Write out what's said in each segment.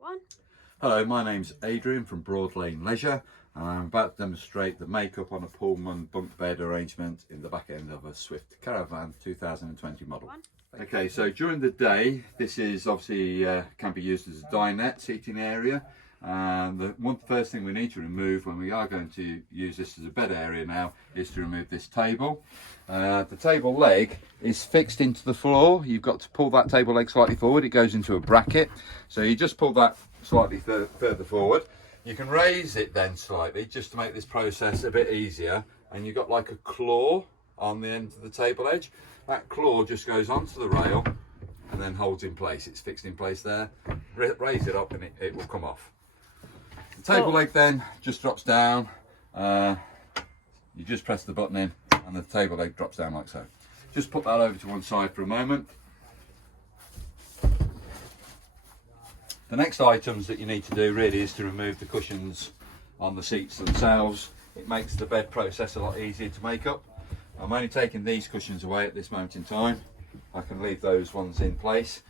One. Hello, my name's Adrian from Broad Lane Leisure, and I'm about to demonstrate the makeup on a Pullman bunk bed arrangement in the back end of a Swift Caravan 2020 model. One. Okay, so during the day, this is obviously can be used as a dinette seating area. And the first thing we need to remove when we are going to use this as a bed area now is to remove this table. The table leg is fixed into the floor. You've got to pull that table leg slightly forward. It goes into a bracket. So you just pull that slightly further forward. You can raise it then slightly just to make this process a bit easier. And you've got like a claw on the end of the table edge. That claw just goes onto the rail and then holds in place. It's fixed in place there. Raise it up and it will come off. The table leg then just drops down. You just press the button in and the table leg drops down like so. Just put that over to one side for a moment. The next items that you need to do really is to remove the cushions on the seats themselves. It makes the bed process a lot easier to make up. I'm only taking these cushions away at this moment in time. I can leave those ones in place.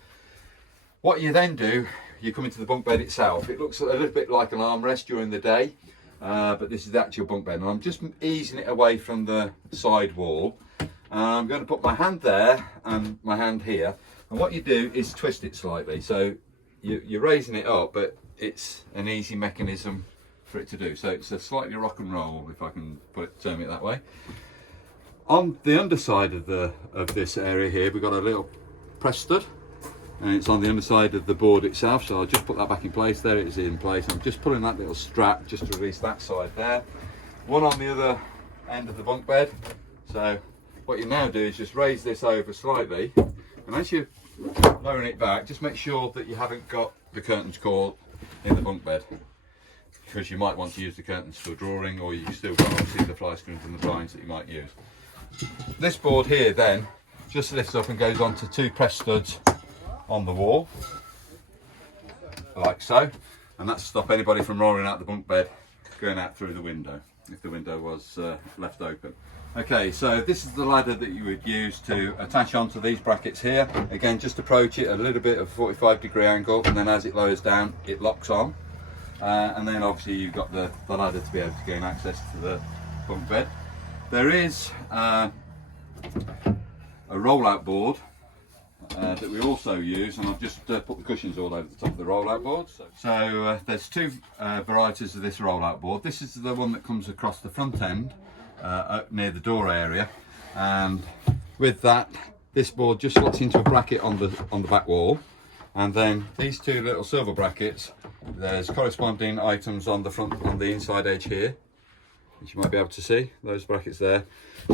What you then do, you come into the bunk bed itself. It looks a little bit like an armrest during the day, but this is the actual bunk bed. And I'm just easing it away from the side wall. I'm going to put my hand there and my hand here. And what you do is twist it slightly. So you're raising it up, but it's an easy mechanism for it to do. So it's a slightly rock and roll, if I can term it that way. On the underside of this area here, we've got a little press stud. And it's on the underside of the board itself, so I'll just put that back in place. There it is in place. I'm just pulling that little strap just to release that side there. One on the other end of the bunk bed. So what you now do is just raise this over slightly, and as you're lowering it back, just make sure that you haven't got the curtains caught in the bunk bed, because you might want to use the curtains for drawing, or you've still got obviously the fly screens and the blinds that you might use. This board here then just lifts up and goes onto two press studs on the wall, like so, and that's to stop anybody from rolling out the bunk bed going out through the window, if the window was left open. Okay, so this is the ladder that you would use to attach onto these brackets here. Again, just approach it a little bit of a 45-degree angle, and then as it lowers down, it locks on. And then obviously you've got the ladder to be able to gain access to the bunk bed. There is a rollout board that we also use, and I've just put the cushions all over the top of the rollout board. So there's two varieties of this rollout board. This is the one that comes across the front end near the door area, and with that, this board just slots into a bracket on the back wall, and then these two little silver brackets, there's corresponding items on the inside edge here, which you might be able to see, those brackets there.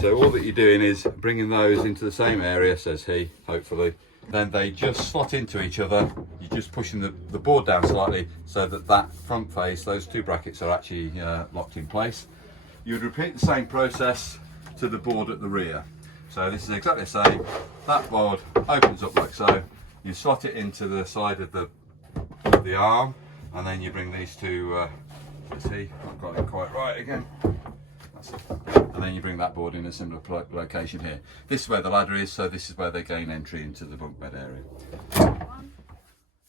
So all that you're doing is bringing those into the same area, says he, hopefully. Then they just slot into each other. You're just pushing the board down slightly so that front face, those two brackets are actually locked in place. You would repeat the same process to the board at the rear. So this is exactly the same. That board opens up like so. You slot it into the side of the arm, and then you bring these two, let's see, I've got it quite right again. That's it. And then you bring that board in a similar location here. This is where the ladder is, so this is where they gain entry into the bunk bed area.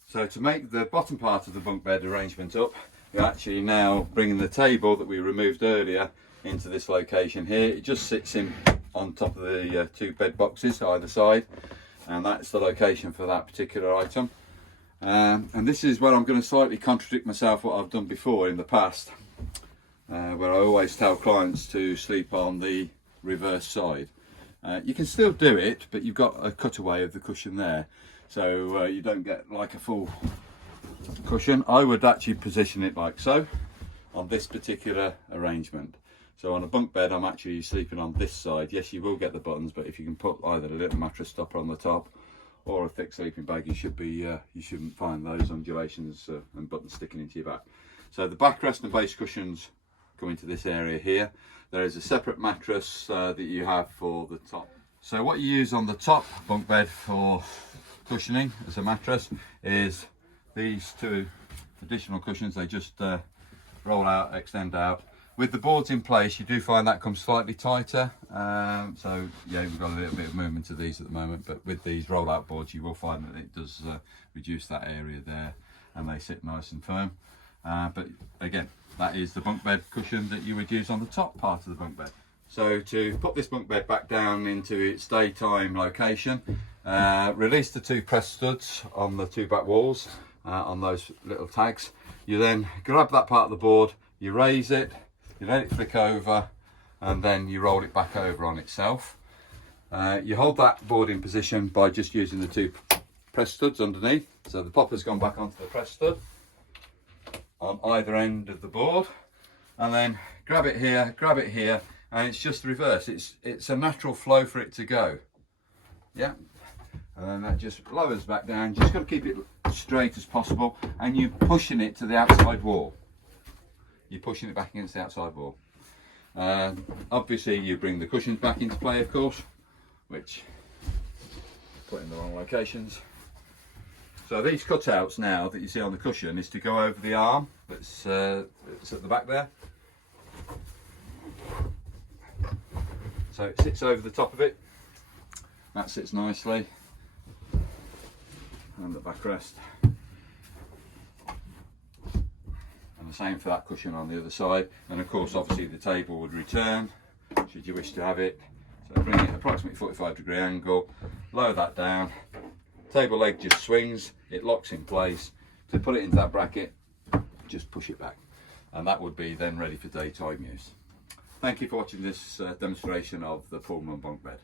So to make the bottom part of the bunk bed arrangement up, you're actually now bringing the table that we removed earlier into this location here. It just sits in on top of the two bed boxes either side, and that's the location for that particular item. And this is where I'm going to slightly contradict myself what I've done before in the past, where I always tell clients to sleep on the reverse side. You can still do it, but you've got a cutaway of the cushion there, so you don't get like a full cushion. I would actually position it like so on this particular arrangement. So on a bunk bed, I'm actually sleeping on this side. Yes, you will get the buttons, but if you can put either a little mattress topper on the top or a thick sleeping bag, you shouldn't find those undulations and buttons sticking into your back. So the backrest and base cushions come into this area here. There is a separate mattress that you have for the top. So what you use on the top bunk bed for cushioning as a mattress is these two additional cushions. They just roll out, extend out. With the boards in place, you do find that comes slightly tighter. So yeah, we've got a little bit of movement of these at the moment, but with these roll-out boards, you will find that it does reduce that area there. and they sit nice and firm. But again, that is the bunk bed cushion that you would use on the top part of the bunk bed. So to put this bunk bed back down into its daytime location, release the 2 press studs on the 2 back walls on those little tags. You then grab that part of the board, you raise it, you let it flick over, and then you roll it back over on itself. You hold that board in position by just using the 2 press studs underneath. So the popper's gone back onto the press stud on either end of the board, and then grab it here, and it's just the reverse. It's a natural flow for it to go. Yeah, and then that just lowers back down. Just got to keep it straight as possible, and you're pushing it to the outside wall. You're pushing it back against the outside wall. Obviously you bring the cushions back into play, of course, which put in the wrong locations. So these cutouts now that you see on the cushion is to go over the arm that's at the back there. So it sits over the top of it. That sits nicely. And the backrest. And the same for that cushion on the other side. And of course, obviously the table would return, should you wish to have it. So bring it approximately 45-degree angle, lower that down. Table leg just swings, it locks in place. To put it into that bracket, just push it back, and that would be then ready for daytime use. Thank you for watching this demonstration of the Pullman bunk bed.